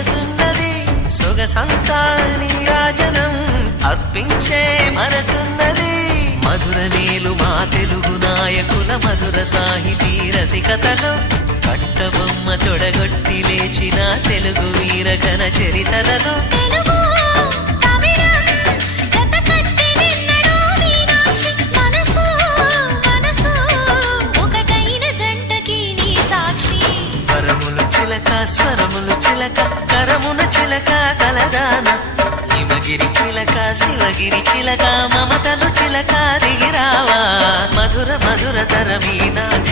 వయసున్నది సొగసంతా నీరాజనం అర్పించే మనసున్నది మధుర నేలు మా తెలుగు నాయకుల మధుర సాహితీ రసికతలో కట్టబొమ్మ తొడగొట్టి లేచిన తెలుగు వీరగణ చరితలలో స్వరములు చిలక కరమున చిలక కలదాన హిమగిరి చిలక శివగిరి చిలక మమతలు చిలక దిగిరావా మధుర మధుర తర మీనాక్షి